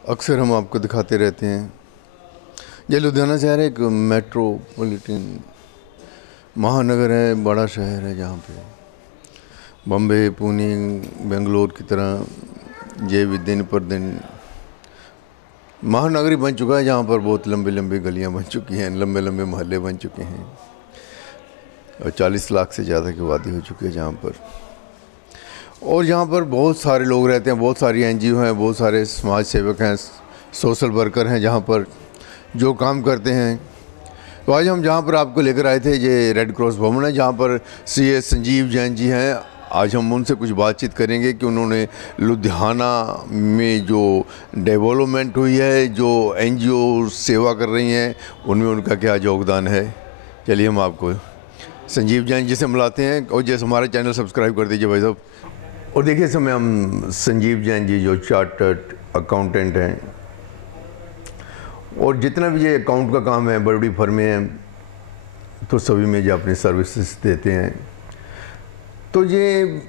अक्सर हम आपको दिखाते रहते हैं। ये लुधियाना शहर एक मेट्रोपॉलिटन महानगर है, बड़ा शहर है जहाँ पे बम्बे, पुणे, बेंगलोर की तरह ये भी दिन पर दिन महानगरी बन चुका है, जहाँ पर बहुत लंबी लंबी गलियाँ बन चुकी हैं, लंबे लंबे मोहल्ले बन चुके हैं और 40 लाख से ज़्यादा की आबादी हो चुकी है जहाँ पर। और यहाँ पर बहुत सारे लोग रहते हैं, बहुत सारी एनजीओ हैं, बहुत सारे समाज सेवक हैं, सोशल वर्कर हैं जहाँ पर जो काम करते हैं। तो आज हम जहाँ पर आपको लेकर आए थे, ये रेड क्रॉस भवन है जहाँ पर सीए संजीव जैन जी हैं। आज हम उनसे कुछ बातचीत करेंगे कि उन्होंने लुधियाना में जो डेवलपमेंट हुई है, जो एनजीओ सेवा कर रही हैं, उनमें उनका क्या योगदान है। चलिए हम आपको संजीव जैन जी से मिलाते हैं। और जैसे हमारा चैनल सब्सक्राइब कर दीजिए भाई साहब। और देखिए इस समय हम संजीव जैन जी जो चार्टर्ड अकाउंटेंट हैं, और जितना भी ये अकाउंट का काम है, बड़ी बड़ी फर्में हैं तो सभी में जो अपनी सर्विसेज देते हैं। तो ये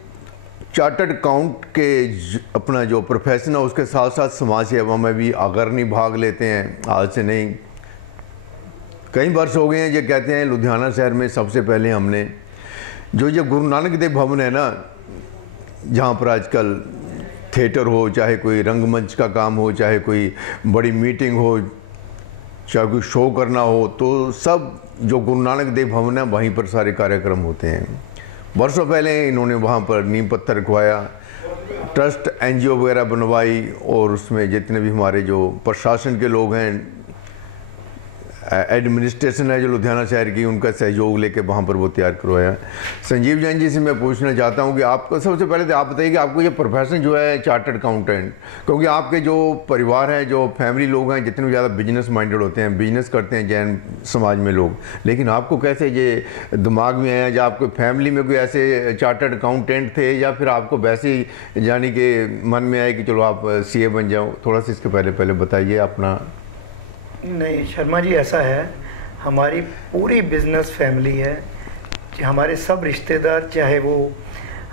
चार्टर्ड अकाउंट के अपना जो प्रोफेशन है उसके साथ साथ समाज सेवा में भी अग्रणी भाग लेते हैं। आज से नहीं, कई वर्ष हो गए हैं। ये कहते हैं लुधियाना शहर में सबसे पहले हमने जो ये गुरु नानक देव भवन है ना, जहाँ पर आजकल थिएटर हो, चाहे कोई रंगमंच का काम हो, चाहे कोई बड़ी मीटिंग हो, चाहे कोई शो करना हो, तो सब जो गुरु नानक देव भवन है वहीं पर सारे कार्यक्रम होते हैं। वर्षों पहले इन्होंने वहाँ पर नींव पत्थर रखवाया, ट्रस्ट एनजीओ वगैरह बनवाई, और उसमें जितने भी हमारे जो प्रशासन के लोग हैं, एडमिनिस्ट्रेशन है जो लुधियाना शहर की, उनका सहयोग लेके वहाँ पर वो तैयार करवाया। संजीव जैन जी से मैं पूछना चाहता हूँ कि आपको सबसे पहले तो आप बताइए कि आपको ये प्रोफेशन जो है चार्टर्ड अकाउंटेंट, क्योंकि आपके जो परिवार है, जो फैमिली लोग हैं, जितने ज़्यादा बिजनेस माइंडेड होते हैं, बिजनेस करते हैं जैन समाज में लोग, लेकिन आपको कैसे ये दिमाग में आया, या आपको फैमिली में कोई ऐसे चार्टर्ड अकाउंटेंट थे, या फिर आपको वैसे ही यानी कि मन में आया कि चलो आप सीए बन जाओ? थोड़ा सा इसके पहले बताइए अपना। नहीं शर्मा जी, ऐसा है, हमारी पूरी बिजनेस फैमिली है कि हमारे सब रिश्तेदार, चाहे वो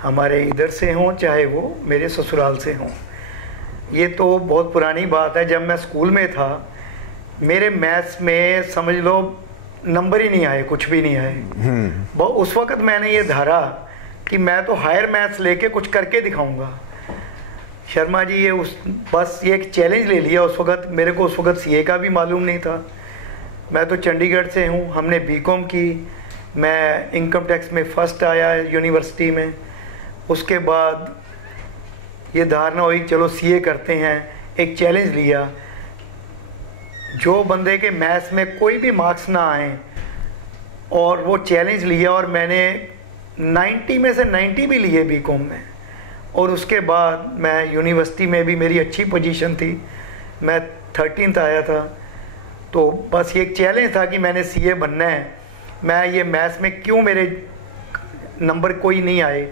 हमारे इधर से हों, चाहे वो मेरे ससुराल से हों। ये तो बहुत पुरानी बात है। जब मैं स्कूल में था, मेरे मैथ्स में समझ लो नंबर ही नहीं आए, कुछ भी नहीं आए। उस वक़्त मैंने ये धारा कि मैं तो हायर मैथ्स लेके कुछ करके दिखाऊंगा। शर्मा जी, ये बस ये एक चैलेंज ले लिया उस वक़्त। मेरे को उस वक़्त सीए का भी मालूम नहीं था। मैं तो चंडीगढ़ से हूँ, हमने बीकॉम की, मैं इनकम टैक्स में फ़र्स्ट आया यूनिवर्सिटी में। उसके बाद ये धारणा हुई चलो सीए करते हैं, एक चैलेंज लिया। जो बंदे के मैथ्स में कोई भी मार्क्स ना आए, और वो चैलेंज लिया, और मैंने 90 में से 90 भी लिए बीकॉम में। और उसके बाद मैं यूनिवर्सिटी में भी मेरी अच्छी पोजीशन थी, मैं 13th आया था। तो बस ये एक चैलेंज था कि मैंने सीए बनना है। मैं ये मैथ्स में क्यों मेरे नंबर कोई नहीं आए।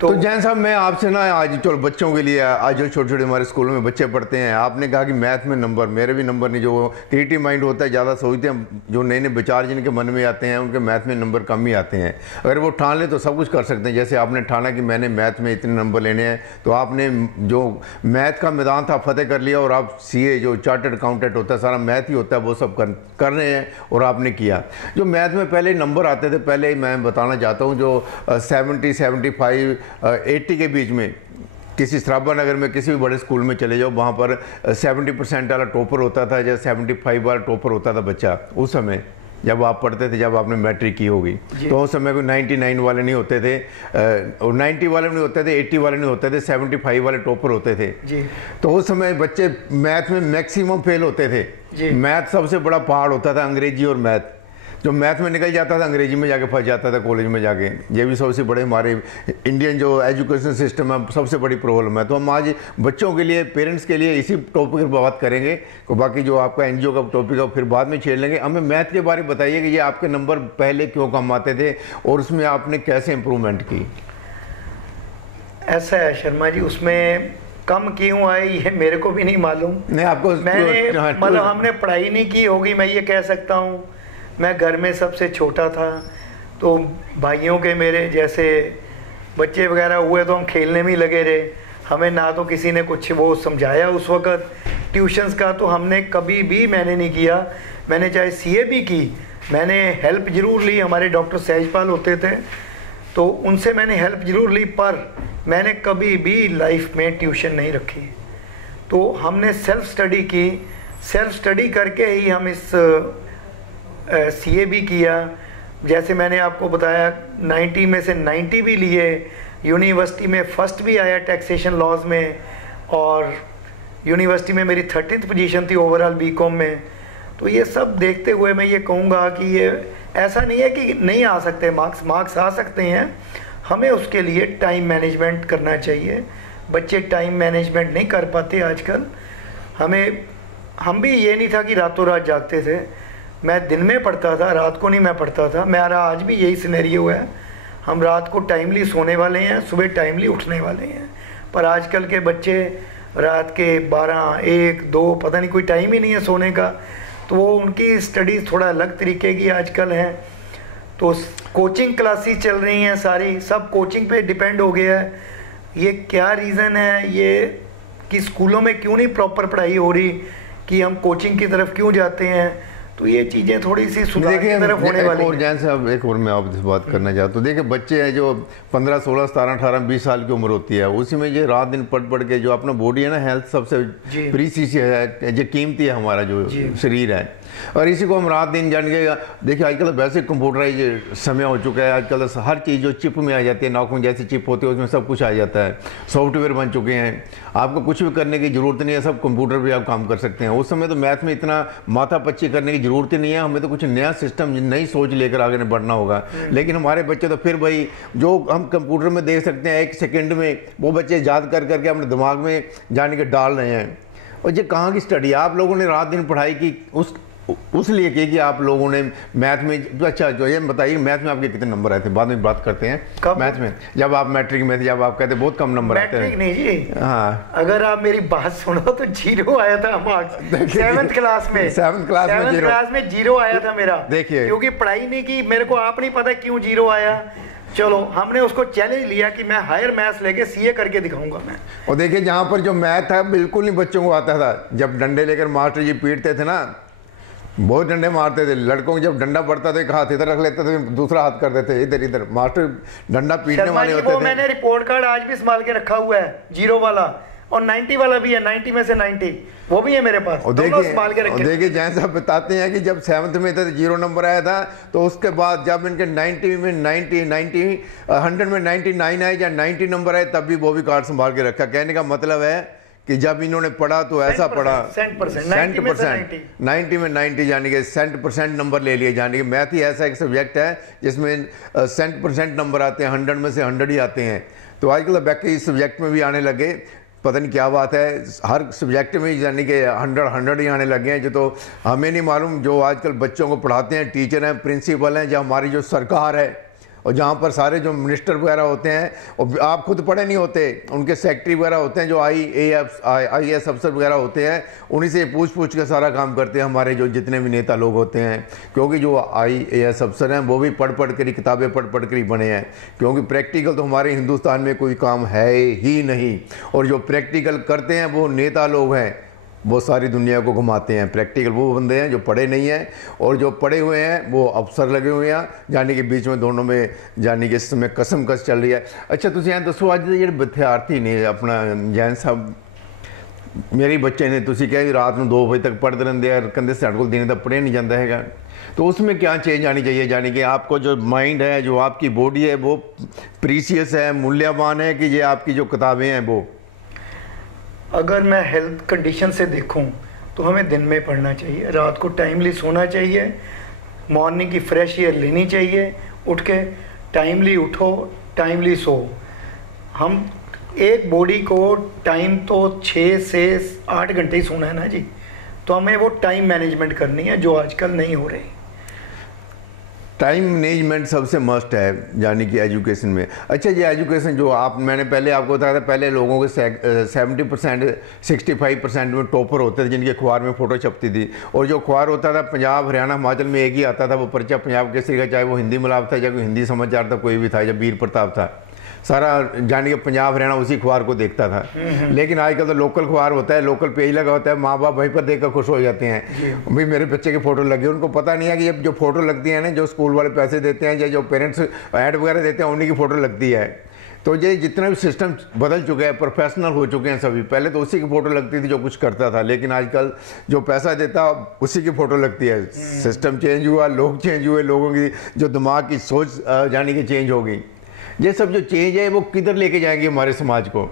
तो जैन साहब, मैं आपसे ना आज चलो बच्चों के लिए, आज जो छोटे छोटे हमारे स्कूलों में बच्चे पढ़ते हैं, आपने कहा कि मैथ में नंबर, मेरे भी नंबर नहीं, जो क्रिएटिव माइंड होता है ज़्यादा सोचते हैं, जो नए नए विचार जिनके मन में आते हैं उनके मैथ में नंबर कम ही आते हैं। अगर वो ठान ले तो सब कुछ कर सकते हैं। जैसे आपने ठाना कि मैंने मैथ में इतने नंबर लेने हैं, तो आपने जो मैथ का मैदान था फतेह कर लिया, और आप सीए जो चार्टर्ड अकाउंटेंट होता है, सारा मैथ ही होता है, वो सब कर रहे हैं, और आपने किया। जो मैथ में पहले नंबर आते थे, पहले मैं बताना चाहता हूँ, जो 70, 75, 80 के बीच में किसी सराबा नगर में किसी भी बड़े स्कूल में चले जाओ, वहाँ पर 70% वाला टॉपर होता था, या 75 वाला टॉपर होता था बच्चा। उस समय जब आप पढ़ते थे, जब आपने मैट्रिक की होगी, तो उस समय कोई 99 वाले नहीं होते थे, और 90 वाले नहीं होते थे, 80 वाले नहीं होते थे, 75 वाले टॉपर होते थे जी। तो उस समय बच्चे मैथ में मैक्सिमम फेल होते थे। मैथ सबसे बड़ा पहाड़ होता था, अंग्रेजी और मैथ। जो मैथ में निकल जाता था, अंग्रेजी में जाके फंस जाता था कॉलेज में जाके। ये भी सबसे बड़े हमारे इंडियन जो एजुकेशन सिस्टम है, सबसे बड़ी प्रॉब्लम है। तो हम आज बच्चों के लिए, पेरेंट्स के लिए इसी टॉपिक पर बात करेंगे। तो बाकी जो आपका एनजीओ का टॉपिक है फिर बाद में छेड़ लेंगे। हमें मैथ के बारे में बताइए कि ये आपके नंबर पहले क्यों कम आते थे, और उसमें आपने कैसे इम्प्रूवमेंट की? ऐसा है शर्मा जी, उसमें कम क्यों आए ये मेरे को भी नहीं मालूम। नहीं, आपको मैंने मतलब हमने पढ़ाई नहीं की होगी, मैं ये कह सकता हूँ। मैं घर में सबसे छोटा था, तो भाइयों के मेरे जैसे बच्चे वगैरह हुए तो हम खेलने में ही लगे रहे। हमें ना तो किसी ने कुछ वो समझाया उस वक़्त। ट्यूशन्स का तो हमने कभी भी मैंने नहीं किया। मैंने चाहे सीए भी की, मैंने हेल्प ज़रूर ली, हमारे डॉक्टर सहजपाल होते थे तो उनसे मैंने हेल्प ज़रूर ली, पर मैंने कभी भी लाइफ में ट्यूशन नहीं रखी। तो हमने सेल्फ स्टडी की, सेल्फ स्टडी करके ही हम इस सीए भी किया। जैसे मैंने आपको बताया 90 में से 90 भी लिए, यूनिवर्सिटी में फर्स्ट भी आया टैक्सेशन लॉज में, और यूनिवर्सिटी में मेरी 30th पोजीशन थी ओवरऑल बीकॉम में। तो ये सब देखते हुए मैं ये कहूँगा कि ये ऐसा नहीं है कि नहीं आ सकते मार्क्स आ सकते हैं, हमें उसके लिए टाइम मैनेजमेंट करना चाहिए। बच्चे टाइम मैनेजमेंट नहीं कर पाते आजकल। हम भी ये नहीं था कि रातों रात जागते थे, मैं दिन में पढ़ता था, रात को नहीं मैं पढ़ता था। मेरा आज भी यही सिनेरियो है, हम रात को टाइमली सोने वाले हैं, सुबह टाइमली उठने वाले हैं। पर आजकल के बच्चे रात के 12, 1, 2 पता नहीं कोई टाइम ही नहीं है सोने का। तो वो उनकी स्टडीज़ थोड़ा अलग तरीके की आजकल हैं। तो कोचिंग क्लासेस चल रही हैं सारी, सब कोचिंग पे डिपेंड हो गया है। ये क्या रीज़न है ये कि स्कूलों में क्यों नहीं प्रॉपर पढ़ाई हो रही, कि हम कोचिंग की तरफ क्यों जाते हैं? तो ये चीज़ें थोड़ी सी सुधार की तरफ होने वाली हैं। जैन साहब एक और मैं आपसे बात करना चाहता हूँ। देखिए बच्चे हैं जो 15, 16, 17, 18, 20 साल की उम्र होती है, उसी में ये रात दिन पढ़ के जो अपना बॉडी है ना, हेल्थ सबसे प्रीसियस है, जो कीमती है हमारा जो शरीर है, और इसी को हम रात दिन जान के देखिए आजकल वैसे कंप्यूटराइज समय हो चुका है। आजकल हर चीज़ जो चिप में आ जाती है, नाखून जैसी चिप होती है उसमें सब कुछ आ जाता है, सॉफ्टवेयर बन चुके हैं, आपको कुछ भी करने की ज़रूरत नहीं है, सब कंप्यूटर पे आप काम कर सकते हैं। उस समय तो मैथ में इतना माथा पच्ची करने की ज़रूरत ही नहीं है, हमें तो कुछ नया सिस्टम नई सोच लेकर आगे बढ़ना होगा। लेकिन हमारे बच्चे तो फिर भाई जो हम कंप्यूटर में देख सकते हैं 1 सेकेंड में, वो बच्चे याद कर करके अपने दिमाग में जाने के डाल रहे हैं। और ये कहाँ की स्टडी? आप लोगों ने रात दिन पढ़ाई की उस लिए कि आप लोगों ने मैथ में, अच्छा जो ये बताइए मैथ में आपके कितने नंबर आए थे? बाद में बात करते हैं मैथ में। जब आप मैट्रिक में थे, जब आप कहते बहुत कम नंबर आते हैं। मैट्रिक नहीं जी, हाँ, अगर आप मेरी बात सुनो तो 0 आया था मार्क्स 7th क्लास में। 7th क्लास में 0 आया था मेरा। देखिए, क्योंकि पढ़ाई नहीं की, मेरे को आप नहीं पता क्यों 0 आया। चलो हमने उसको चैलेंज लिया कि मैं हायर मैथ्स लेके सीए करके दिखाऊंगा मैं। और देखिए जहाँ पर जो मैथ था बिल्कुल नहीं बच्चों को आता था। जब डंडे लेकर मास्टर जी पीटते थे ना, बहुत डंडे मारते थे लड़कों को, जब डंडा पड़ता था एक हाथ इधर रख लेते थे, दूसरा हाथ कर देते इधर इधर, मास्टर डंडा पीटने वाले होते थे। मैंने रिपोर्ट कार्ड आज भी संभाल के रखा हुआ है, 0 वाला, और 90 वाला भी है, 90 में से 90 वो भी है मेरे पास। और देखिए जैन साहब बताते हैं कि जब 7th में थे 0 नंबर आया था, तो उसके बाद जब इनके 90 में 100 में 99 आए या 90 नंबर आए, तब भी वो भी कार्ड संभाल के रखा। कहने का मतलब है कि जब इन्होंने पढ़ा तो ऐसा पढ़ा 90% 90 में 90 यानी कि 100% नंबर ले लिए। यानी कि मैथ ही ऐसा एक सब्जेक्ट है जिसमें 100% नंबर आते हैं, 100 में से 100 ही आते हैं। तो आजकल बाकी इस सब्जेक्ट में भी आने लगे, पता नहीं क्या बात है, हर सब्जेक्ट में यानी कि 100 ही आने लगे हैं। जो तो हमें नहीं मालूम, जो आजकल बच्चों को पढ़ाते हैं टीचर हैं, प्रिंसिपल हैं, जो हमारी जो सरकार है, और जहाँ पर सारे जो मिनिस्टर वगैरह होते हैं, और आप खुद पढ़े नहीं होते, उनके सेक्रेटरी वगैरह होते हैं, जो IAS अफसर वगैरह होते हैं, उन्हीं से पूछ के सारा काम करते हैं हमारे जो जितने भी नेता लोग होते हैं। क्योंकि जो IAS अफसर हैं वो भी पढ़ कर ही, किताबें पढ़ कर ही बने हैं। क्योंकि प्रैक्टिकल तो हमारे हिंदुस्तान में कोई काम है ही नहीं, और जो प्रैक्टिकल करते हैं वो नेता लोग हैं, वो सारी दुनिया को घुमाते हैं। प्रैक्टिकल वो बंदे हैं जो पढ़े नहीं हैं, और जो पढ़े हुए हैं वो अफसर लगे हुए हैं। यानी कि बीच में दोनों में यानी कि इस समय कसम-कस चल रही है। अच्छा तुम यहाँ दसो, अज जो विद्यार्थी ने अपना जैन साहब, मेरे बच्चे ने तुम कहा कि रात में 2 बजे तक पढ़ते रहते हैं, कहते साढ़े को दिन तक पढ़े नहीं जाता है, तो उसमें क्या चेंज आनी चाहिए? यानी कि आपको जो माइंड है, जो आपकी बॉडी है, वो प्रीसियस है, मूल्यवान है, कि ये आपकी जो किताबें हैं वो? अगर मैं हेल्थ कंडीशन से देखूं तो हमें दिन में पढ़ना चाहिए, रात को टाइमली सोना चाहिए, मॉर्निंग की फ्रेश एयर लेनी चाहिए, उठ के टाइमली उठो, टाइमली सो। हम एक बॉडी को टाइम तो 6 से 8 घंटे ही सोना है ना जी, तो हमें वो टाइम मैनेजमेंट करनी है जो आजकल नहीं हो रही। टाइम मैनेजमेंट सबसे मस्ट है यानी कि एजुकेशन में। अच्छा ये एजुकेशन जो मैंने पहले आपको बताया था, पहले लोगों के 70% 65% में टॉपर होते थे जिनके अखबार में फ़ोटो छपती थी, और जो अखबार होता था पंजाब हरियाणा हिमाचल में एक ही आता था, वो पर्चा पंजाब केसरी का, चाहे वो हिंदी मिलाप था, चाहे कोई हिंदी समाचार था, कोई भी था, जब वीर प्रताप था। सारा जाने के पंजाब हरियाणा उसी अखबार को देखता था। लेकिन आजकल तो लोकल अखबार होता है, लोकल पेज लगा होता है, माँ बाप वहीं पर देख कर खुश हो जाते हैं भाई मेरे बच्चे की फ़ोटो लगी। उनको पता नहीं है कि ये जो फ़ोटो लगती है ना, जो स्कूल वाले पैसे देते हैं या जो पेरेंट्स ऐड वगैरह देते हैं, उन्हीं की फ़ोटो लगती है। तो ये जितना भी सिस्टम बदल चुका है, प्रोफेशनल हो चुके हैं सभी। पहले तो उसी की फ़ोटो लगती थी जो कुछ करता था, लेकिन आजकल जो पैसा देता उसी की फ़ोटो लगती है। सिस्टम चेंज हुआ, लोग चेंज हुए, लोगों की जो दिमाग की सोच जाने की चेंज हो गई। ये सब जो चेंज है वो किधर लेके जाएंगे हमारे समाज को?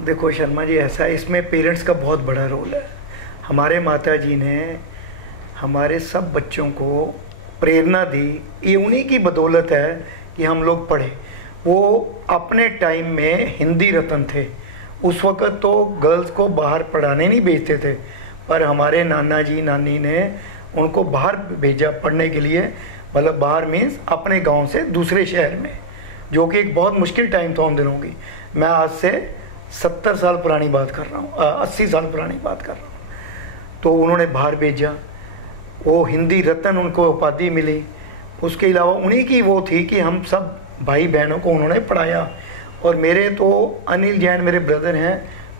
देखो शर्मा जी, ऐसा है, इसमें पेरेंट्स का बहुत बड़ा रोल है। हमारे माता जी ने हमारे सब बच्चों को प्रेरणा दी, ये उन्हीं की बदौलत है कि हम लोग पढ़े। वो अपने टाइम में हिंदी रत्न थे। उस वक़्त तो गर्ल्स को बाहर पढ़ाने नहीं भेजते थे, पर हमारे नाना जी नानी ने उनको बाहर भेजा पढ़ने के लिए। मतलब बाहर मीन्स अपने गांव से दूसरे शहर में, जो कि एक बहुत मुश्किल टाइम था उन दिनों की। मैं आज से 70 साल पुरानी बात कर रहा हूँ, 80 साल पुरानी बात कर रहा हूँ। तो उन्होंने बाहर भेजा, वो हिंदी रत्न उनको उपाधि मिली। उसके अलावा उन्हीं की वो थी कि हम सब भाई बहनों को उन्होंने पढ़ाया। और मेरे तो अनिल जैन मेरे ब्रदर हैं,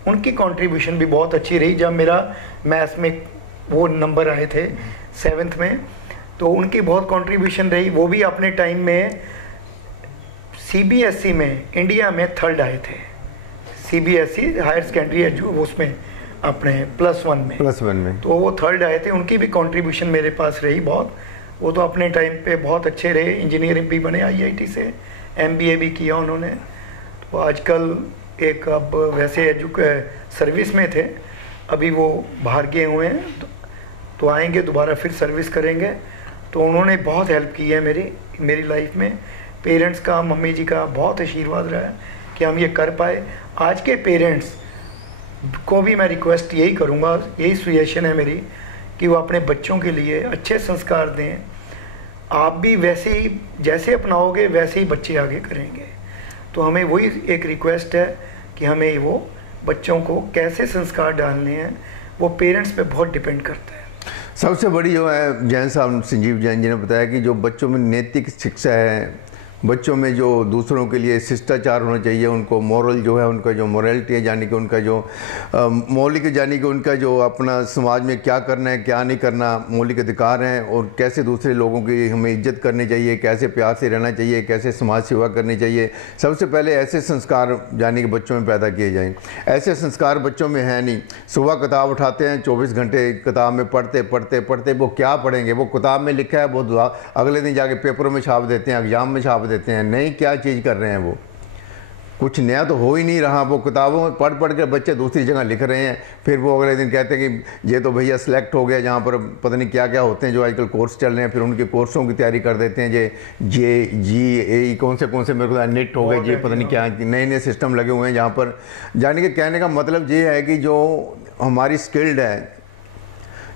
उनकी कंट्रीब्यूशन भी बहुत अच्छी रही। जब मेरा मैथ्स में वो नंबर आए थे 7th में, तो उनकी बहुत कंट्रीब्यूशन रही। वो भी अपने टाइम में CBSE में इंडिया में 3rd आए थे। CBSE हायर सेकेंडरी जो उसमें अपने +1 में तो वो 3rd आए थे। उनकी भी कंट्रीब्यूशन मेरे पास रही बहुत। वो तो अपने टाइम पे बहुत अच्छे रहे, इंजीनियरिंग भी बने IIT से, MBA भी किया उन्होंने। तो आजकल एक अब वैसे सर्विस में थे, अभी वो बाहर गए हुए हैं, तो आएंगे दोबारा फिर सर्विस करेंगे। तो उन्होंने बहुत हेल्प की है मेरी लाइफ में। पेरेंट्स का, मम्मी जी का बहुत आशीर्वाद रहा है कि हम ये कर पाए। आज के पेरेंट्स को भी मैं रिक्वेस्ट यही करूँगा, यही सजेशन है मेरी, कि वो अपने बच्चों के लिए अच्छे संस्कार दें। आप भी वैसे ही जैसे अपनाओगे वैसे ही बच्चे आगे करेंगे। तो हमें वही एक रिक्वेस्ट है कि हमें वो बच्चों को कैसे संस्कार डालने हैं, वो पेरेंट्स पे बहुत डिपेंड करता है। सबसे बड़ी जो है, जैन साहब संजीव जैन जी ने बताया कि जो बच्चों में नैतिक शिक्षा है, बच्चों में जो दूसरों के लिए शिष्टाचार होना चाहिए, उनको मोरल जो है, उनका जो मोरलिटी है, यानी कि उनका जो मौलिक, यानी कि उनका जो अपना समाज में क्या करना है क्या नहीं करना, मौलिक अधिकार हैं, और कैसे दूसरे लोगों की हमें इज्जत करनी चाहिए, कैसे प्यार से रहना चाहिए, कैसे समाज सेवा करनी चाहिए। सबसे पहले ऐसे संस्कार यानी कि बच्चों में पैदा किए जाएँ। ऐसे संस्कार बच्चों में है नहीं। सुबह किताब उठाते हैं, 24 घंटे किताब में पढ़ते पढ़ते पढ़ते वो क्या पढ़ेंगे? वो किताब में लिखा है वो अगले दिन जाके पेपरों में छाप देते हैं, एग्जाम में छाप देते हैं। नहीं, क्या चीज़ कर रहे हैं? वो कुछ नया तो हो ही नहीं रहा। वो किताबों में पढ़ पढ़ कर बच्चे दूसरी जगह लिख रहे हैं, फिर वो अगले दिन कहते हैं कि ये तो भैया सिलेक्ट हो गया, जहाँ पर पता नहीं क्या क्या होते हैं जो आजकल कोर्स चल रहे हैं, फिर उनके कोर्सों की तैयारी कर देते हैं। JEE कौन से मेरे को नेट हो गए, ये पता नहीं क्या नए नए सिस्टम लगे हुए हैं, जहाँ पर जाने के कहने का मतलब ये है कि जो हमारी स्किल्ड है,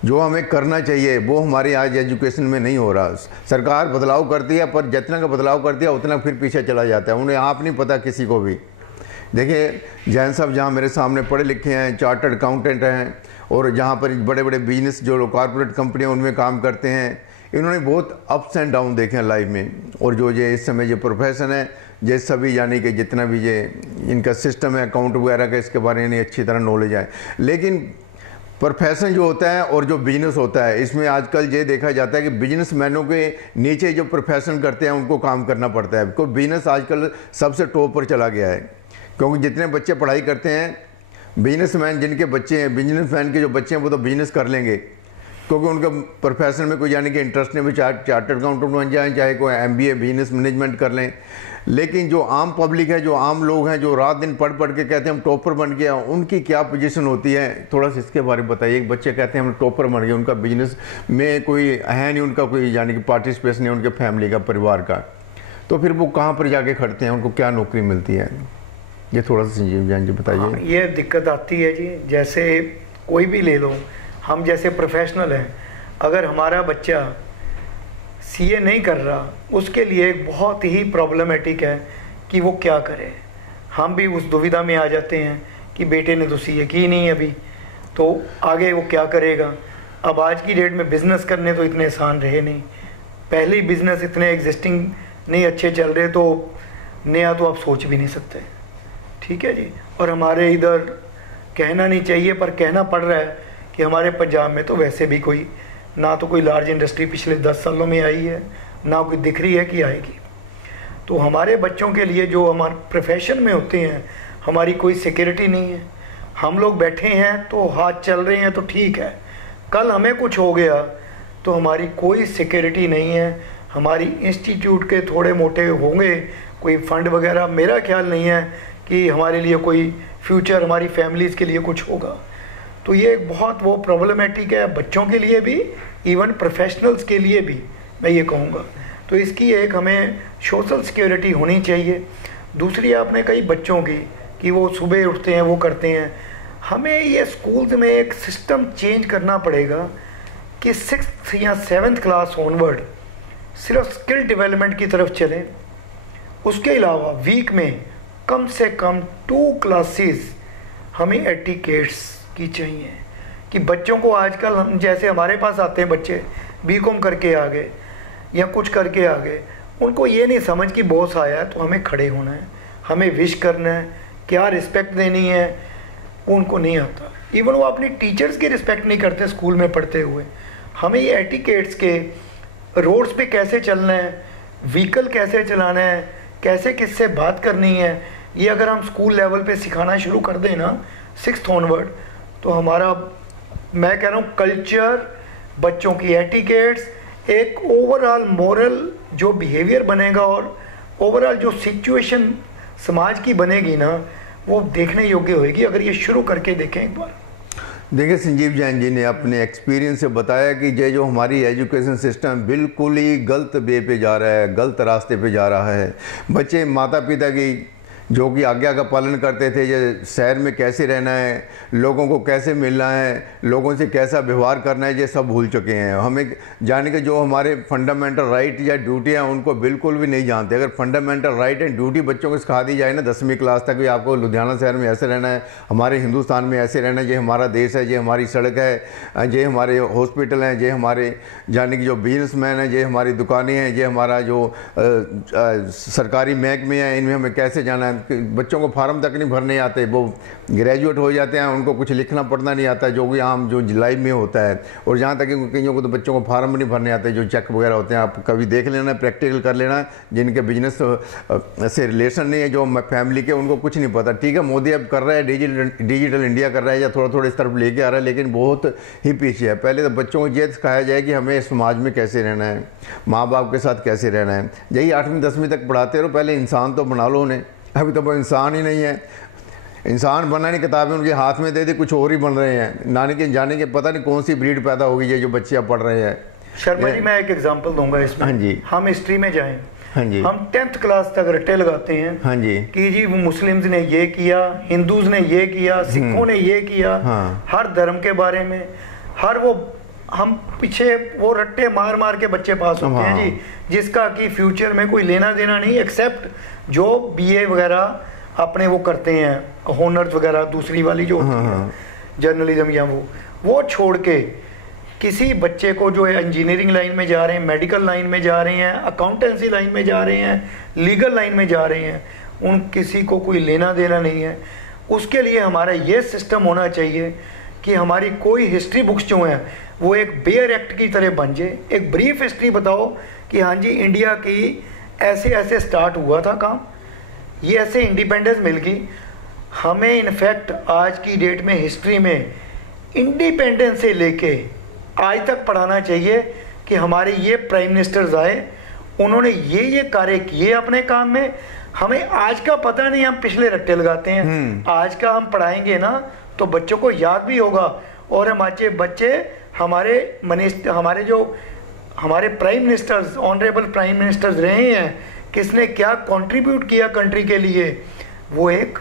जो हमें करना चाहिए, वो हमारे आज एजुकेशन में नहीं हो रहा। सरकार बदलाव करती है, पर जितना का बदलाव करती है उतना फिर पीछे चला जाता है। उन्हें आप नहीं पता किसी को भी। देखिए जैन साहब जहाँ मेरे सामने पढ़े लिखे हैं, चार्टर्ड अकाउंटेंट हैं, और जहाँ पर बड़े बड़े बिजनेस जो कॉर्पोरेट कंपनियाँ उनमें काम करते हैं, इन्होंने बहुत अप्स एंड डाउन देखे हैं लाइफ में। और जो ये इस समय जो प्रोफेशन है, ये सभी यानी कि जितना भी ये इनका सिस्टम है अकाउंट वगैरह का, इसके बारे में अच्छी तरह नॉलेज है। लेकिन प्रोफेशन जो होता है और जो बिजनेस होता है, इसमें आजकल ये देखा जाता है कि बिजनेसमैनों के नीचे जो प्रोफेशन करते हैं उनको काम करना पड़ता है। क्योंकि बिजनेस आजकल सबसे टॉप पर चला गया है, क्योंकि जितने बच्चे पढ़ाई करते हैं, बिजनेसमैन जिनके बच्चे हैं, बिजनेसमैन के जो बच्चे हैं वो तो बिजनेस कर लेंगे, क्योंकि उनका प्रोफेशन में कोई यानी कि इंटरेस्ट नहीं, भी चार्टर्ड अकाउंटेंट बन जाए, चाहे कोई MBA बिजनेस मैनेजमेंट कर लें। लेकिन जो आम पब्लिक है, जो आम लोग हैं, जो रात दिन पढ़ पढ़ के कहते हैं हम टॉपर बन गया, उनकी क्या पोजीशन होती है, थोड़ा सा इसके बारे में बताइए। एक बच्चे कहते हैं हम टॉपर बन गए, उनका बिजनेस में कोई है नहीं, उनका कोई यानी कि पार्टिसिपेशन नहीं उनके फैमिली का, परिवार का, तो फिर वो कहाँ पर जाके खड़ते हैं, उनको क्या नौकरी मिलती है? ये थोड़ा सा संजीव जैन जी बताइए। ये दिक्कत आती है जी, जैसे कोई भी ले लो, हम जैसे प्रोफेशनल हैं, अगर हमारा बच्चा CA नहीं कर रहा, उसके लिए बहुत ही प्रॉब्लमेटिक है कि वो क्या करे। हम भी उस दुविधा में आ जाते हैं कि बेटे ने तो CA की नहीं अभी, तो आगे वो क्या करेगा। अब आज की डेट में बिज़नेस करने तो इतने आसान रहे नहीं, पहले ही बिज़नेस इतने एग्जिस्टिंग नहीं अच्छे चल रहे, तो नया तो आप सोच भी नहीं सकते, ठीक है जी। और हमारे इधर कहना नहीं चाहिए पर कहना पड़ रहा है कि हमारे पंजाब में तो वैसे भी कोई ना तो कोई लार्ज इंडस्ट्री पिछले 10 सालों में आई है, ना कोई दिख रही है कि आएगी। तो हमारे बच्चों के लिए जो हमारे प्रोफेशन में होते हैं, हमारी कोई सिक्योरिटी नहीं है। हम लोग बैठे हैं तो हाथ चल रहे हैं तो ठीक है, कल हमें कुछ हो गया तो हमारी कोई सिक्योरिटी नहीं है। हमारी इंस्टीट्यूट के थोड़े मोटे होंगे कोई फंड वगैरह, मेरा ख्याल नहीं है कि हमारे लिए कोई फ्यूचर हमारी फैमिलीज़ के लिए कुछ होगा। तो ये एक बहुत वो प्रॉब्लमेटिक है, बच्चों के लिए भी, इवन प्रोफेशनल्स के लिए भी मैं ये कहूँगा। तो इसकी एक हमें सोशल सिक्योरिटी होनी चाहिए। दूसरी आपने कही बच्चों की कि वो सुबह उठते हैं वो करते हैं, हमें ये स्कूल्स में एक सिस्टम चेंज करना पड़ेगा कि 6th या 7th क्लास ऑनवर्ड सिर्फ स्किल डेवलपमेंट की तरफ चलें। उसके अलावा वीक में कम से कम 2 क्लासेस हमें एटिकेट्स की चाहिए कि बच्चों को आजकल हम जैसे हमारे पास आते हैं बच्चे बीकॉम करके आ गए या कुछ करके आ गए, उनको ये नहीं समझ कि बॉस आया है तो हमें खड़े होना है, हमें विश करना है, क्या रिस्पेक्ट देनी है, उनको नहीं आता। इवन वो अपनी टीचर्स की रिस्पेक्ट नहीं करते स्कूल में पढ़ते हुए। हमें ये एटिकेट्स के, रोड्स पे कैसे चलना है, व्हीकल कैसे चलाना है, कैसे किससे बात करनी है, ये अगर हम स्कूल लेवल पे सिखाना शुरू कर दें ना 6th ऑनवर्ड, तो हमारा, मैं कह रहा हूँ, कल्चर, बच्चों की एटिकेट्स, एक ओवरऑल मोरल जो बिहेवियर बनेगा और ओवरऑल जो सिचुएशन समाज की बनेगी ना, वो देखने योग्य होगी अगर ये शुरू करके देखें एक बार। देखिए, संजीव जैन जी ने अपने एक्सपीरियंस से बताया कि ये जो हमारी एजुकेशन सिस्टम बिल्कुल ही गलत वे पे जा रहा है, गलत रास्ते पे जा रहा है। बच्चे माता पिता की जो कि आज्ञा का पालन करते थे, ये शहर में कैसे रहना है, लोगों को कैसे मिलना है, लोगों से कैसा व्यवहार करना है, ये सब भूल चुके हैं। हमें जाने के जो हमारे फंडामेंटल राइट या ड्यूटियाँ उनको बिल्कुल भी नहीं जानते। अगर फंडामेंटल राइट एंड ड्यूटी बच्चों को सिखा दी जाए ना 10वीं क्लास तक, भी आपको लुधियाना शहर में ऐसे रहना है, हमारे हिंदुस्तान में ऐसे रहना है, ये हमारा देश है, ये हमारी सड़क है, ये हमारे हॉस्पिटल हैं, ये हमारे जाने की जो बिजनेसमैन है, ये हमारी दुकानें हैं, ये हमारा जो सरकारी महकमे हैं, इनमें हमें कैसे जाना है। बच्चों को फार्म तक नहीं भरने आते, वो ग्रेजुएट हो जाते हैं, उनको कुछ लिखना पढ़ना नहीं आता, जो कि आम जो लाइफ में होता है। और जहाँ तक कि कईयों को तो बच्चों को फार्म नहीं भरने आते, जो चेक वगैरह होते हैं, आप कभी देख लेना, प्रैक्टिकल कर लेना, जिनके बिजनेस से रिलेशन नहीं है, जो फैमिली के, उनको कुछ नहीं पता। ठीक है, मोदी अब कर रहा है, डिजिटल इंडिया कर रहा है या थोड़ा थोड़ा इस तरफ लेके आ रहा है, लेकिन बहुत ही पीछे है। पहले तो बच्चों को ये सिखाया जाए कि हमें समाज में कैसे रहना है, माँ बाप के साथ कैसे रहना है। यही 8वीं 10वीं तक पढ़ाते रहो, पहले इंसान तो बना लो उन्हें। अभी तो वो इंसान ही नहीं है, इंसान बनाने की किताबें उनके हाथ में दे दी, कुछ और ही बन रहे हैं। नानी के जाने के पता नहीं कौन सी ब्रीड पैदा होगी ये जो बच्चे अब पढ़ रहे हैं। शर्मा जी, मैं एक एग्जांपल दूंगा इसमें। हाँ जी। हम हिस्ट्री में जाएं, हाँ जी, हम 10th क्लास तक रट्टे लगाते हैं, हाँ जी, कि जी मुस्लिम्स ने ये किया, हिंदूज ने ये किया, सिखों ने ये किया, हाँ। हर धर्म के बारे में, हर वो हम पीछे वो रट्टे मार मार के बच्चे पास होते हैं जी, जिसका कि फ्यूचर में कोई लेना देना नहीं, एक्सेप्ट जो बीए वगैरह अपने वो करते हैं, हॉनर्स वगैरह दूसरी वाली जो होती है जर्नलिज्म या वो छोड़ के किसी बच्चे को जो है इंजीनियरिंग लाइन में जा रहे हैं, मेडिकल लाइन में जा रहे हैं, अकाउंटेंसी लाइन में जा रहे हैं, लीगल लाइन में जा रहे हैं, उन किसी को कोई लेना देना नहीं है। उसके लिए हमारा ये सिस्टम होना चाहिए कि हमारी कोई हिस्ट्री बुक्स जो हैं वो एक बेयर एक्ट की तरह बन जाए, एक ब्रीफ हिस्ट्री बताओ कि हाँ जी इंडिया की ऐसे ऐसे स्टार्ट हुआ था काम, ये ऐसे इंडिपेंडेंस मिल गई हमें। इनफैक्ट आज की डेट में हिस्ट्री में इंडिपेंडेंस से लेके आज तक पढ़ाना चाहिए कि हमारे ये प्राइम मिनिस्टर्स आए, उन्होंने ये कार्य किए अपने काम में, हमें आज का पता नहीं, हम पिछले रट्टे लगाते हैं। आज का हम पढ़ाएंगे ना तो बच्चों को याद भी होगा, और हमारे बच्चे हमारे जो हमारे prime ministers, honourable prime ministers रहे हैं, किसने क्या कंट्रीब्यूट किया कंट्री के लिए, वो एक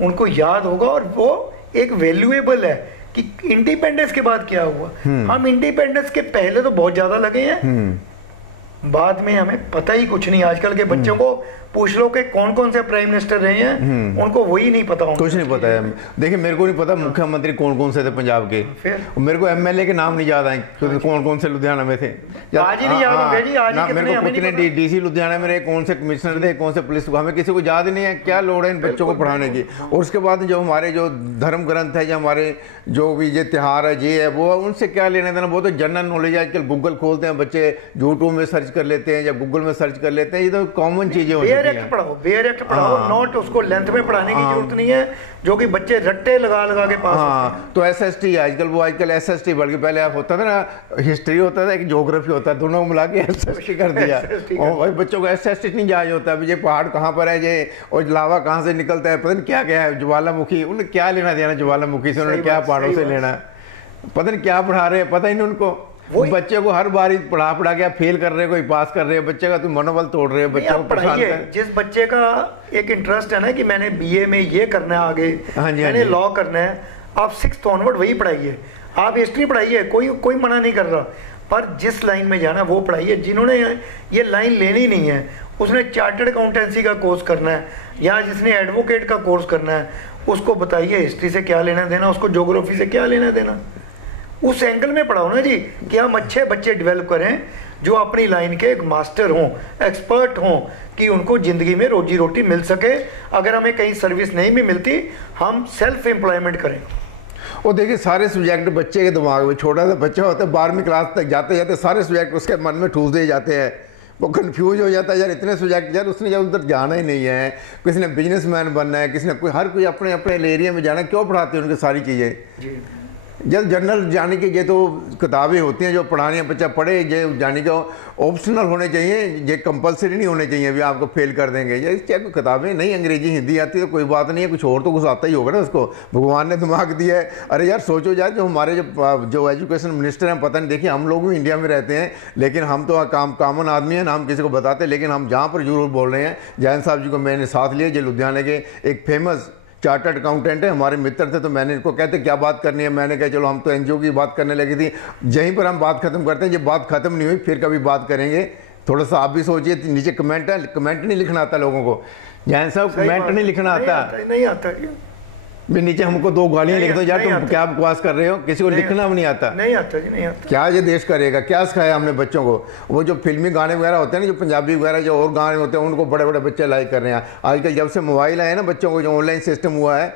उनको याद होगा, और वो एक वैल्यूएबल है कि इंडिपेंडेंस के बाद क्या हुआ। हम इंडिपेंडेंस के पहले तो बहुत ज्यादा लगे हैं, बाद में हमें पता ही कुछ नहीं। आजकल के बच्चों को पूछ लो कि कौन कौन से प्राइम मिनिस्टर रहे हैं, उनको वही नहीं पता होगा। कुछ नहीं पता है। देखिए मेरे को नहीं पता मुख्यमंत्री कौन कौन से थे पंजाब के, मेरे को एमएलए के नाम नहीं याद आए कौन कौन से लुधियाना में थे। आज ही नहीं याद होंगे जी, आज ही मेरे को कितने डीसी लुधियाना में रहे, कौन से कमिश्नर थे, कौन से पुलिस, हमें किसी को याद नहीं है। क्या लोड़ है इन बच्चों को पढ़ाने की। और उसके बाद जो हमारे जो धर्म ग्रंथ है, जो हमारे जो भी ये त्योहार है, ये है वो, उनसे क्या लेना देना। वो तो जनरल नॉलेज है। आजकल गूगल खोलते हैं बच्चे, यूट्यूब में सर्च कर लेते हैं या गूगल में सर्च कर लेते हैं। ये तो कॉमन चीजें होती हैं। डायरेक्ट पढ़ाओ, नोट उसको लेंथ में पढ़ाने की जरूरत नहीं है, जो कि बच्चे रट्टे लगा लगा के पास होते हैं। तो एसएसटी आजकल, वो आजकल एसएसटी, बल्कि पहले आप होता था ना हिस्ट्री होता था, एक ज्योग्राफी होता था, दोनों मिला के एसएसटी कर दिया। और भाई बच्चों को एसएसटी नहीं जायज होता। अभी ये पहाड़ कहाँ पर है, ये और लावा कहाँ से निकलता है, पता नहीं क्या क्या है, ज्वालामुखी, उन्हें क्या लेना देना ज्वालामुखी से, उन्होंने क्या पहाड़ों से लेना, पता नहीं क्या पढ़ा रहे हैं, पता ही नहीं उनको। बच्चे को हर बार पढ़ा के फेल कर रहे हो, कोई पास कर रहे हो, बच्चे का तुम मनोबल तोड़ रहे हो। बच्चे को पढ़ाइए। जिस बच्चे का एक इंटरेस्ट है ना कि मैंने बीए में ये करना है, आगे मैंने लॉ करना है, आप 6th ऑनवर्ड वही पढ़ाइए। आप हिस्ट्री पढ़ाइए, कोई मना नहीं कर रहा, पर जिस लाइन में जाना वो पढ़ाइए। जिन्होंने ये लाइन लेनी नहीं है, उसने चार्टर्ड अकाउंटेंसी का कोर्स करना है या जिसने एडवोकेट का कोर्स करना है, उसको बताइए हिस्ट्री से क्या लेना देना, उसको ज्योग्राफी से क्या लेना देना। उस एंगल में पढ़ाओ ना जी, कि हम अच्छे बच्चे डेवलप करें जो अपनी लाइन के एक मास्टर हों, एक्सपर्ट हों, कि उनको ज़िंदगी में रोजी रोटी मिल सके। अगर हमें कहीं सर्विस नहीं भी मिलती, हम सेल्फ एम्प्लॉयमेंट करें। और देखिए सारे सब्जेक्ट बच्चे के दिमाग में, छोटा सा बच्चा होता है 12वीं क्लास तक जाते जाते सारे सब्जेक्ट उसके मन में ठूस दिए जाते हैं। वो कंफ्यूज हो जाता है, यार इतने सब्जेक्ट, यार उसने जब उधर जाना ही नहीं है, किसी ने बिजनेसमैन बनना है, किसी ने कोई, हर कोई अपने अपने एरिया में जाना, क्यों पढ़ाते हैं उनकी सारी चीज़ें। जब जनरल जाने की ये तो किताबें होती हैं जो पढ़ानी, बच्चा पढ़े, ये जाने का ऑप्शनल होने चाहिए, ये कंपलसरी नहीं होने चाहिए भी आपको फेल कर देंगे। ये क्या किताबें नहीं, अंग्रेजी हिंदी आती है तो कोई बात नहीं है, कुछ और तो कुछ आता ही होगा ना उसको, भगवान ने दिमाग दिया है। अरे यार सोचो यार, जो हमारे जो एजुकेशन मिनिस्टर हैं, पता नहीं, देखिए हम लोग भी इंडिया में रहते हैं, लेकिन हम तो कॉमन आदमी हैं ना, हम किसी को बताते, लेकिन हम जहाँ पर जरूर बोल रहे हैं। जैन साहब जी को मैंने साथ लिया, जो लुधियाना के एक फेमस चार्टर्ड अकाउंटेंट है, हमारे मित्र थे, तो मैंने इनको कहते क्या बात करनी है, मैंने कहा चलो हम तो एनजीओ की बात करने लगी थी, यहीं पर हम बात खत्म करते हैं। जब बात खत्म नहीं हुई फिर कभी बात करेंगे। थोड़ा सा आप भी सोचिए, नीचे कमेंट है, कमेंट नहीं लिखना आता लोगों को। जैन साहब कमेंट नहीं लिखना आता, नहीं आता भी नीचे हमको 2 गालियां लिख दो, यार तुम क्या बकवास कर रहे हो, किसी को लिखना भी नहीं आता। नहीं आता जी, नहीं आता। क्या ये देश करेगा, क्या सिखाया हमने बच्चों को। वो जो फिल्मी गाने वगैरह होते हैं ना, जो पंजाबी वगैरह जो और गाने होते हैं, उनको बड़े बड़े बच्चे लाइक कर रहे हैं। आजकल जब से मोबाइल आए ना, बच्चों को जो ऑनलाइन सिस्टम हुआ है,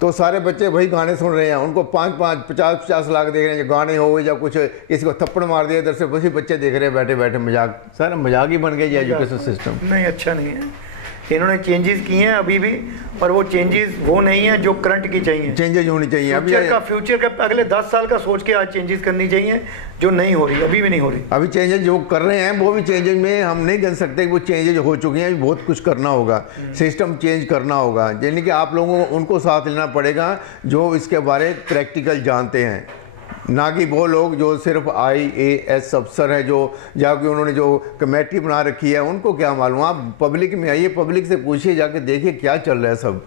तो सारे बच्चे वही गाने सुन रहे हैं। उनको 5-5, 50-50 लाख देख रहे हैं, जो गाने हो या कुछ, किसी को थप्पड़ मार दिया इधर से, वही बच्चे देख रहे हैं बैठे बैठे। मजाक, सर मजाक ही बन गया एजुकेशन सिस्टम। नहीं, अच्छा नहीं है। इन्होंने चेंजेस किए हैं अभी भी, पर वो चेंजेस वो नहीं है जो करंट की चाहिए। चेंजेस होनी चाहिए अभी, फ्यूचर का अगले 10 साल का सोच के आज चेंजेस करनी चाहिए, जो नहीं हो रही, अभी भी नहीं हो रही। अभी चेंजेस जो कर रहे हैं वो भी चेंजेस में हम नहीं कह सकते कि वो चेंजेस हो चुके हैं। बहुत कुछ करना होगा, सिस्टम चेंज करना होगा, यानी कि आप लोगों को उनको साथ लेना पड़ेगा जो इसके बारे प्रैक्टिकल जानते हैं, ना कि वो लोग जो सिर्फ IAS अफसर है, जो जाके उन्होंने जो कमेटी बना रखी है, उनको क्या मालूम। आप पब्लिक में आइए, पब्लिक से पूछिए, जाके देखिए क्या चल रहा है सब।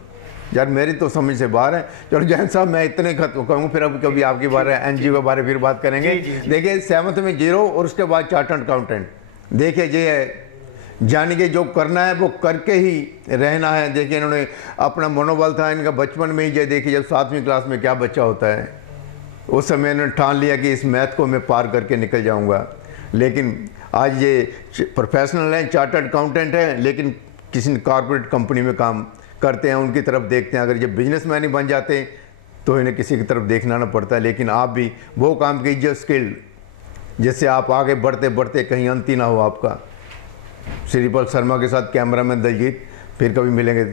यार मेरी तो समझ से बाहर है। चलो जैन साहब, मैं इतने खत्म कहूँ, फिर अब कभी आपके बारे में NGO के बारे में फिर बात करेंगे। देखिए 7th में 0 और उसके बाद चार्टर्ड अकाउंटेंट। देखिए ये जाने के जो करना है वो करके ही रहना है। देखिए इन्होंने अपना मनोबल था इनका बचपन में ही। ये देखिए जब 7वीं क्लास में क्या बच्चा होता है, उस समय इन्होंने ठान लिया कि इस मैथ को मैं पार करके निकल जाऊंगा। लेकिन आज ये प्रोफेशनल हैं, चार्टर्ड अकाउंटेंट हैं, लेकिन किसी कॉर्पोरेट कंपनी में काम करते हैं, उनकी तरफ देखते हैं। अगर ये बिजनेसमैन ही बन जाते तो इन्हें किसी की तरफ देखना ना पड़ता। लेकिन आप भी वो काम कीजिए स्किल्ड, जिससे आप आगे बढ़ते बढ़ते कहीं अंत ही ना हो आपका। श्रीपाल शर्मा के साथ कैमरामैन दलजीत, फिर कभी मिलेंगे।